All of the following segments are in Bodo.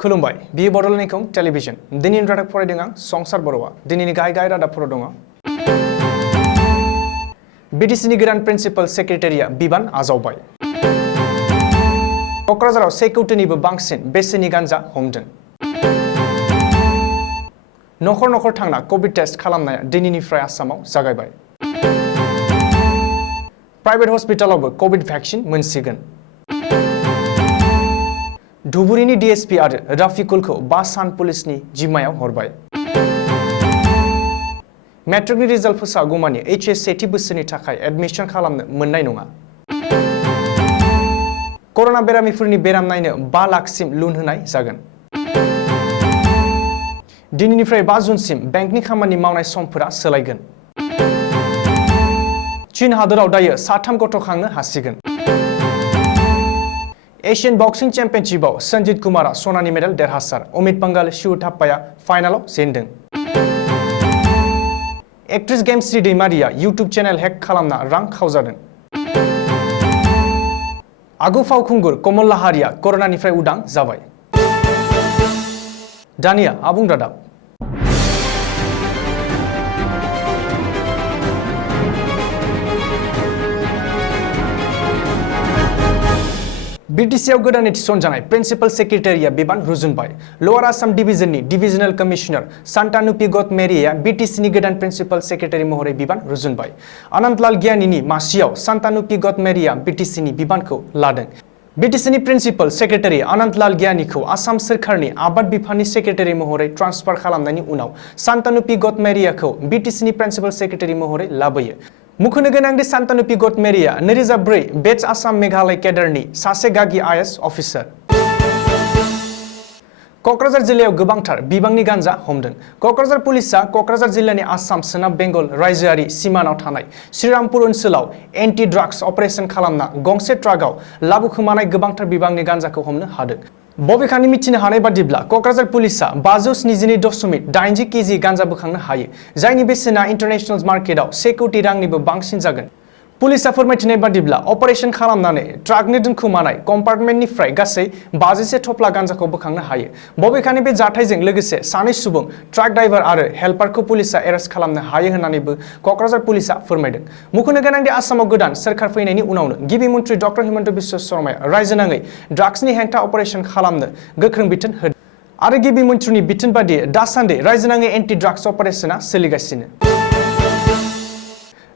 खुलुमबाय बियो बड'लेण्ड टेलिभिजन दिनैनि रादाब फरायदों आं संसार बर'आ दिनैनि गाहाय रादाबफोराव दङ बिटिसिनि गोदान प्रिन्सिपाल सेक्रेटारिया बिबान आजावबाय क'क्राझाराव 1 कौटिनिबो बांसिन बेसेननि गांजा हमदों नखर नखर थांना कभिड टेस्ट खालामनाया दिनैनिफ्राय आसामाव जागायबाय प्राइवेट हस्पिटालावबो कभिड भैक्सिन मोनसिगोन धुबुरीनि डीएसपी आरो राफिकुलखौ 5 सान पुलिसनि जिम्मायाव हरबाय मेट्रिकनि रिजाल्ट फोसावगौमानि एचएस सेथि बोसोरनि थाखाय एडमिशन खालामनो मोननाय नङा कर'ना बेरामिफोरनि बेराम नायनो 5 लाखसिम लुन होनाय जागोन दिनैनिफ्राय 5 जुनसिम बेंकनि खामानि मावनाय समफोरा सोलायगोन चीन हादराव दायो 3 गथ' खांनो हासिगोन एशियन बक्सिं चेम्पियनशिपआव सन्जित कुमारा सनानि मेडेल देरहासार अमित पंघाल शिव थाप्पाया फाइनालाव जेनदों एक्ट्रेस गेमस्रि दैमारिया यूट्यूब चेनेल हेक खालामना रां खावजादों आगु फावखुंगुर कमल लाहारिया कर'नानिफ्राय उदां जाबाय दानिया आबुं रादाब बिटिसिआव गोदानै थिसनजानाय प्रिन्सिपाल सेक्रेटारिया बिबान रुजुनबाय लवार आसाम डिभिजननि डिभिजनेल कमिशनार सान्तानुपि गतमेरिया बिटिसिनि गोदान प्रिन्सिपाल सेक्रेटारि महरै बिबान रुजुनबाय अनन्तलाल गियानीनि मासियाव सान्तानुपि गतमेरिया बिटिसिनि बिबानखौ लादों बिटिसिनि प्रिन्सिपाल सेक्रेटारि अनन्तलाल गियानीखौ आसाम सोरखारनि आबाद बिफाननि सेक्रेटारि महरै ट्रान्सफार खालामनायनि उनाव सान्तानुपि गतमेरियाखौ बिटिसिनि प्रिन्सिपाल सेक्रेटारि महरै लाबोयो मुख'नो गोनांदि सान्तानुपि गतमेरिया 2004 बेच आसाम मेघालय केडारनि सासे गागि आइएएस अफिसार क'क्राझार जिल्लायाव गोबांथार बिबांनि गांजा हमदों क'क्राझार पुलिसआ क'क्राझार जिल्लानि आसाम सोनाब बेंगल रायजोआरि सिमानाव थानाय श्रीरामपुर ओनसोलाव एन्टि ड्राग्स अपारेशन खालामना गंसे ट्राकआव लाबोखोमानाय गोबांथार बिबांनि गांजाखौ हमनो हादों बबेखानि मिथिनो हानाय बादिब्ला क'क्राझार पुलिसआ 572.80 केजि गांजा बोखांनो हायो जायनि बेसेना इन्टारनेशनल मार्केटआव 1 कोटि रांनिबो बांसिन जागोन पुलिसआ फोरमायथिनाय बादिब्ला अपारेशन खालामनानै ट्राकनि दोनखोमानाय कम्पार्टमेन्टनिफ्राय गासै 51 थफ्ला गांजाखौ बोखांनो हायो बबेखानि बे जाथायजों लोगोसे सानै सुबुं ट्राक ड्राइभार आरो हेल्पारखौ पुलिसआ एरेस्ट खालामनो हायो होननानैबो क'क्राझार पुलिसआ फोरमायदों मुख'नो गोनांदि आसामाव गोदान सोरखार फैनायनि उनावनो गिबि मन्त्रि डक्टर हिमन्त बिश्व शर्माया रायजोनाङै ड्राग्सनि हेंथा अपारेशन खालामनो गोख्रों बिथोन होदों आरो गिबि मन्थ्रिनि बिथोन बादियै दासान्दि रायजोनाङै एन्टि ड्राग्स अपारेशना सोलिगासिनो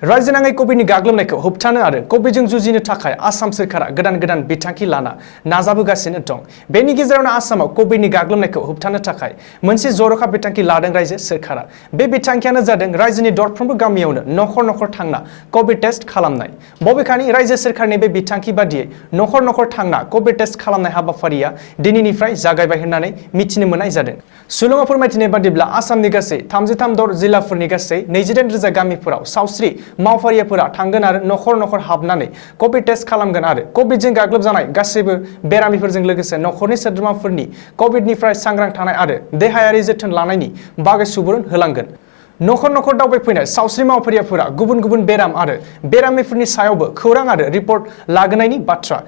रायजोनाङै कभिडनि गाग्लोबनायखौ होबथानो आरो कभिडजों जुजिनो थाखाय आसाम सोरखारा गोदान बिथांखि लाना नाजाबोगासिनो दं बेनि गेजेरावनो आसामाव कभिडनि गाग्लोबनायखौ होबथानो थाखाय मोनसे जर'खा बिथांखि लादों रायजो सोरखारा बे बिथांखियानो जादों रायजोनि दरफ्रोमबो गामियावनो नखर नखर थांना कभिड टेस्ट खालामनाय बबेखानि रायजो सोरखारनि बे बिथांखि बादियै नखर नखर थांना कभिड टेस्ट खालामनाय हाबाफारिया दिनैनिफ्राय जागायबाय होननानै मिथिनो मोननाय जादों सुलुङाव फोरमायथिनाय बादिब्ला आसामनि गासै 33 जिल्लाफोरनि गासै 28,000 गामिफोराव सावस्रि मावफारियाफोरा थांगोन आरो नखर नखर हाबनानै कभिड टेस्ट खालामगोन आरो कभिडजों गाग्लोबजानाय गासैबो बेरामिफोरजों लोगोसे नखरनि सोद्रोमाफोरनि कभिडनिफ्राय सांग्रां थानाय आरो देहायारि जोथोन लानायनि बागै सुबुरुन होलांगोन नखर नखर दावबायफैनाय सावस्रि मावफारियाफोरा गुबुन बेराम आरो बेरामिफोरनि सायावबो खौरां आरो रिपर्ट लागोनायनि बाथ्रा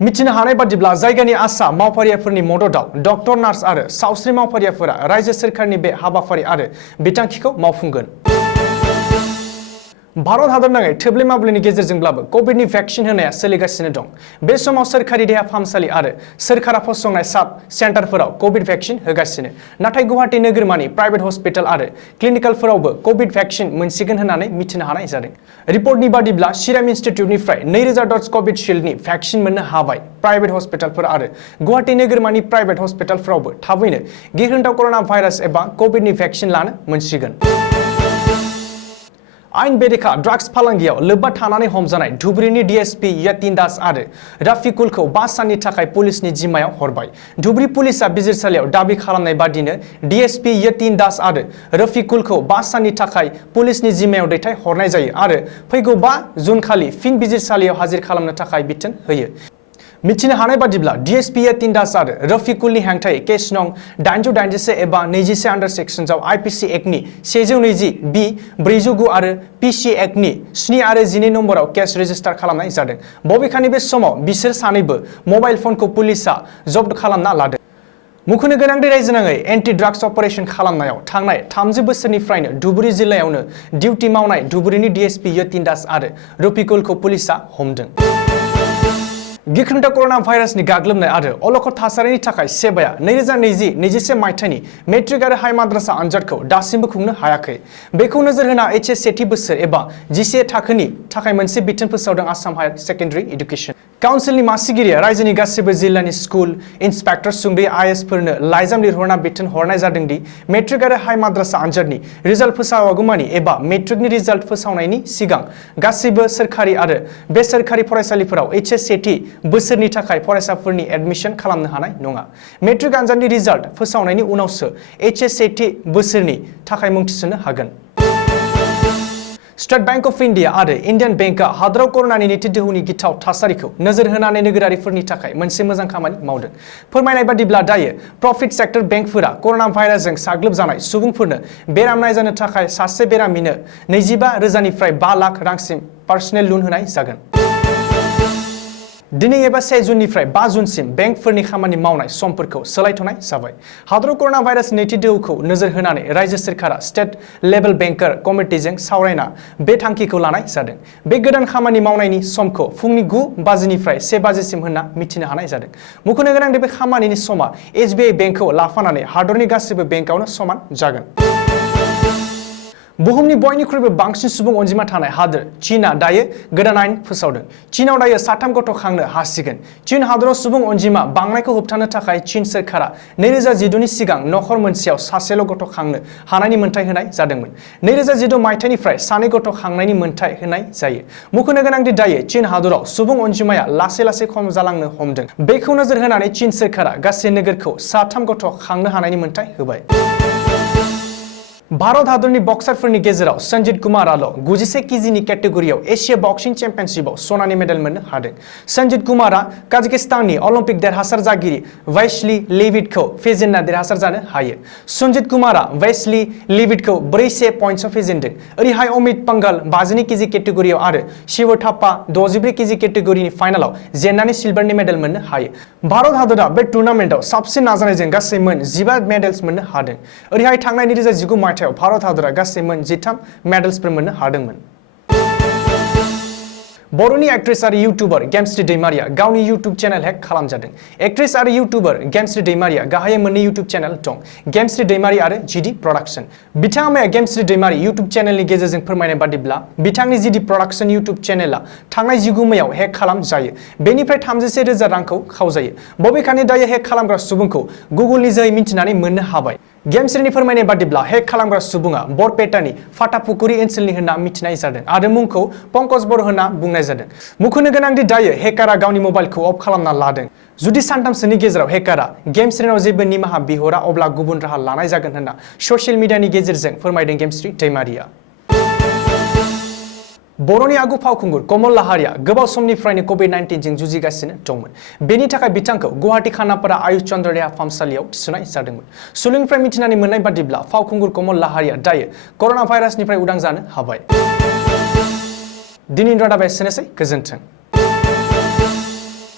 मिथिनो हानाय बादिब्ला जायगानि आसा मावफारियाफोरनि मददाव डक्टर नार्स आरो सावस्रि मावफारियाफोरा रायजो सोरखारनि बे हाबाफारि आरो बिथांखिखौ मावफुंगोन भारत हादरनाङै थोब्ले माब्लेनि गेजेरजोंब्लाबो कभिडनि भैक्सिन होनाया सोलिगासिनो दं बे समाव सोरखारि देहा फाहामसालि आरो सोरखारा फसंनाय साब सेन्टारफोराव कभिड भैक्सिन होगासिनो नाथाय गुवाहाटी नोगोरमानि प्राइवेट हस्पिटाल आरो क्लिनिकलफोरावबो कभिड भैक्सिन मोनसिगोन होननानै मिथिनो हानाय जादों रिपर्टनि बादिब्ला सिराम इन्स्टिट्युटनिफ्राय 2000 डज कभिड शील्डनि भैक्सिन मोननो हाबाय प्राइवेट हस्पिटालफोर आरो गुवाहाटी नोगोरमानि प्राइवेट हस्पिटालफोरावबो थाबैनो गिख्रंथाव कर'ना भाइरास एबा कभिडनि भैक्सिन लानो मोनसिगोन आइन बेरेखा ड्राग्स फालांगियाव लोब्बा थानानै हमजानाय धुबुरीनि डीएसपी यतिन दास आरो राफिकुलखौ 5 साननि थाखाय पुलिसनि जिम्मायाव हरबाय धुबुरी पुलिसआ बिजिरसालियाव दाबि खालामनाय बादिनो डीएसपी यतिन दास आरो राफिकुलखौ 5 साननि थाखाय पुलिसनि जिम्मायाव दैथाय हरनाय जायो आरो फैगौ 5 जुन खालि फिन बिजिरसालियाव हाजिर खालामनो थाखाय बिथोन होयो मिथिनो हानाय बादिब्ला डीएसपी यतिन दास आरो रफिकुलनि हेंथायै केस नं 881 एबा 21 आन्डार सेक्सन्सआव आईपीसी एक्टनि 120 बी 409 आरो पीसी एक्टनि 7 आरो 12 नम्बराव केस रेजिस्टार खालामनाय जादों बबेखानि बे समाव बिसोर सानैबो मबाइल फनखौ पुलिसआ जब्द खालामना लादों मुख'नो गोनांदि रायजोनाङै एन्टि ड्राग्स अपारेशन खालामनायाव थांनाय 30 बोसोरनिफ्रायनो धुबुरी जिल्लायावनो डिउटि मावनाय धुबुरीनि डीएसपी यतिन दास आरो रफिकुलखौ पुलिसआ हमदों। गिख्रंथाव करोना भाइरासनि गाग्लोबनाय आरो अलखद थासारिनि थाखाय सेबाया 2020-21 मायथाइनि मेट्रिक आरो हाइ माद्रासा आनजादखौ दासिमबो खुंनो हायाखै। बेखौ नोजोर होना एचएस सेथि बोसोर एबा जिसे थाखोनि थाखाय मोनसे बिथोन फोसावदों आसाम हायर सेकेन्डारि एडुकेसन काउन्सिलनि मासिगिरिया रायजोनि गासिबो जिल्लानि स्कुल इन्सपेक्टर सुंद'यै आइएसफोरनो लाइजाम लिरहरना बिथोन हरनाय जादों दि मेट्रिक आरो हाइ माद्रासा आनजादनि रिजाल्ट फोसावागौमानि एबा मेट्रिकनि रिजाल्ट फोसावनायनि सिगां गासिबो सोरखारि आरो बेसरकारि फरायसालिफोराव एचएस सेथि बोसोरनि थाखाय फरायसाफोरनि एडमिशन खालामनो हानाय नङा। मेट्रिक आनजादनि रिजाल्ट फोसावनायनि उनावसो एचएस सेथि बोसोरनि थाखाय मुं थिसननो हागोन। स्टेट बैंक अफ इंडिया आरो इंडियन बैंकआ हादराव करोनानि नैथि दोहौनि गिथाव थासारिखौ नोजोर होनानै नोगोरारिफोरनि थाखाय मोनसे मोजां खामानि मावदों। फोरमायनाय बादिब्ला दायो प्रफिट सेक्टर बैंकफोरा करोना भाइरासजों साग्लोबजानाय सुबुंफोरनो बेराम नायजानो थाखाय सासे बेरामिनो 25,000निफ्राय 5 लाख रांसिम पार्सनेल लोन होनाय जागोन। दिनै एबा 1 जुननिफ्राय 5 जुनसिम बैंकफोरनि खामानि मावनाय समफोरखौ सोलायथ'नाय जाबाय। हादराव करोना भाइरासनि नैथि दोहौखौ नोजोर होनानै रायजो सोरखारा स्टेट लेभेल बैंकर कमिटिजों सावरायना बे थांखिखौ लानाय जादों। बे गोदान खामानि मावनायनि समखौ फुंनि 9 बाजिनिफ्राय 1 बाजिसिम होनना मिथिनो हानाय जादों। मुंख'नो गोनां बे खामानिनि समा एसबिआइ बैंकखौ लाफानानै हादरनि गासिबो बैंकआवनो समान जागोन। बुहुमनि बयनिख्रुइबो बांसिन सुबुं अनजिमा थानाय हादोर चीनआ दायो गोदान आयेन फोसावदों। चीनआव दायो 3 गथ' खांनो हासिगोन। चीन हादराव सुबुं अनजिमा बांनायखौ होबथानो थाखाय चीन सोरखारा 2014नि सिगां नखर मोनसेयाव सासेल' गथ' खांनो हानायनि मोनथाय होनाय जादोंमोन। 2014 मायथाइनिफ्राय 2 गथ' खांनायनि मोनथाय होनाय जायो। मुंख'नो गोनांदि दायो चीन हादराव सुबुं अनजिमाया लासै खम जालांनो हमदों। बेखौ नोजोर होनानै चीन सोरखारा गासै नोगोरखौ 3 गथ' खांनो हानायनि मोनथाय होबाय। भारत हादरनि बक्सारफोरनि गेजेराव सन्जित कुमाराल' 91 केजिनि केटेगरियाव एशिया बक्सिं चेम्पियनशिपआव सनानि मेडेल मोननो हादों। सन्जित कुमारा काजाकिस्ताननि अलिम्पिक देरहासार जागिरि वेस्ली लेविटखौ फेजेनना देरहासार जानो हायो। सन्जित कुमारा वेस्ली लेविटखौ 4-1 पइन्ट्सआव फेजेनदों। ओरैहाय अमित पंघल 52 केजि केटेगरियाव आरो शिव थापा 64 केजि केटेगरिनि फाइनालाव जेननानै सिलभारनि मेडेल मोननो हायो। भारत हादरा बे टुर्नामेन्टआव साबसिन नाजानायजों गासै मोन 15 मेडेल्स मोननो हादों। ओरैहाय थांनाय 2019 मायथाइयाव भारत हादरा गासै मोन 13 मेडेल्सफोर मोननो हादोंमोन। बर'नि एक्ट्रेस आरो इउटुबार गेमस्रि दैमारिया गावनि इउटुब चेनेल हेक खालामजादों। एक्ट्रेस आरो इउटुबार गेमस्रि दैमारिया गाहायै मोननै इउटुब चेनेल दं, गेमस्रि दैमारि आरो जिडि प्रडाक्शन। बिथाङा मैया गेमस्रि दैमारि इउटुब चेनेलनि गेजेरजों फोरमायनाय बादिब्ला बिथांनि जिडि प्रडाक्शन इउटुब चेनेला थांनाय 19 मेयाव हेक खालामजायो। बेनिफ्राय 33,000 रांखौ खावजायो। बबेखानि दायो हेक खालामग्रा सुबुंखौ गुगोलनि जोहै मिन्थिनानै मोननो हाबाय। गेमस्रिनि फोरमायनाय बादिब्ला हेक खालामग्रा सुबुङा बरपेटानि फाटापुकुरि ओनसोलनि होनना मिथिनाय जादों आरो मुंखौ पंकज बर' होनना बुंनाय जादों। मुंख'नो गोनांदि दायो हेकारा गावनि मबाइलखौ अफ खालामना लादों। जुदि सानथामसोनि गेजेराव हेकारा गेमस्रिनाव जेबो निमाहा बिहरा अब्ला गुबुन राहा लानाय जागोन होनना ससियेल मिडियानि गेजेरजों फोरमायदों गेमस्रि दैमारिया। बर'नि आगु फावखुंगुर कमल लाहारिया गोबाव समनिफ्रायनो कभिड-19 जों जुजिगासिनो दंमोन। बेनि थाखाय बिथांखौ गुवाहाटी खानापारा आयुष चन्द्र देहा फाहामसालियाव थिसननाय जादोंमोन। सुलुंनिफ्राय मिथिनानै मोननाय बादिब्ला फावखुंगुर कमल लाहारिया दायो करोना भाइरासनिफ्राय उदां जानो हाबाय। दिनैनि रादाबा एसेनोसै, गोजोन्थों।